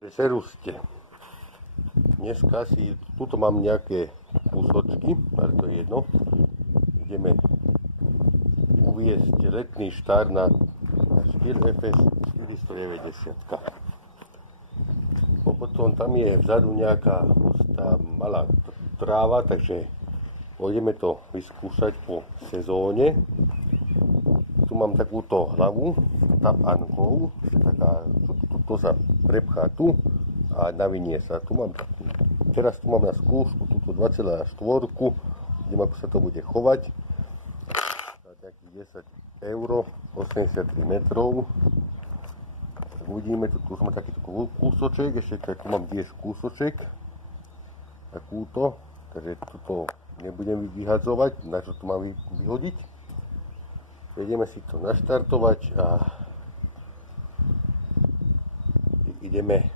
Seruste. Dneska si, tuto mám nejaké kúsočky, ale to je jedno. Ideme uviesť letný štár na FS 490. Potom tam je vzadu nejaká hustá malá tráva, takže pôjdeme to vyskúšať po sezóne. Tu mám takúto hlavu, tap and go, to sa prepchá tu a navinie sa. Teraz tu mám na skúšku túto 2,4, vidím, ako sa to bude chovať. Za nejakých 10 €, 83 metrov. Uvidíme, tu sme takýto kúsoček, ešte tu mám tiež kúsoček, takúto, takže toto nebudem vyhadzovať, na čo to mám vyhodiť. Ideme si to naštartovať a ideme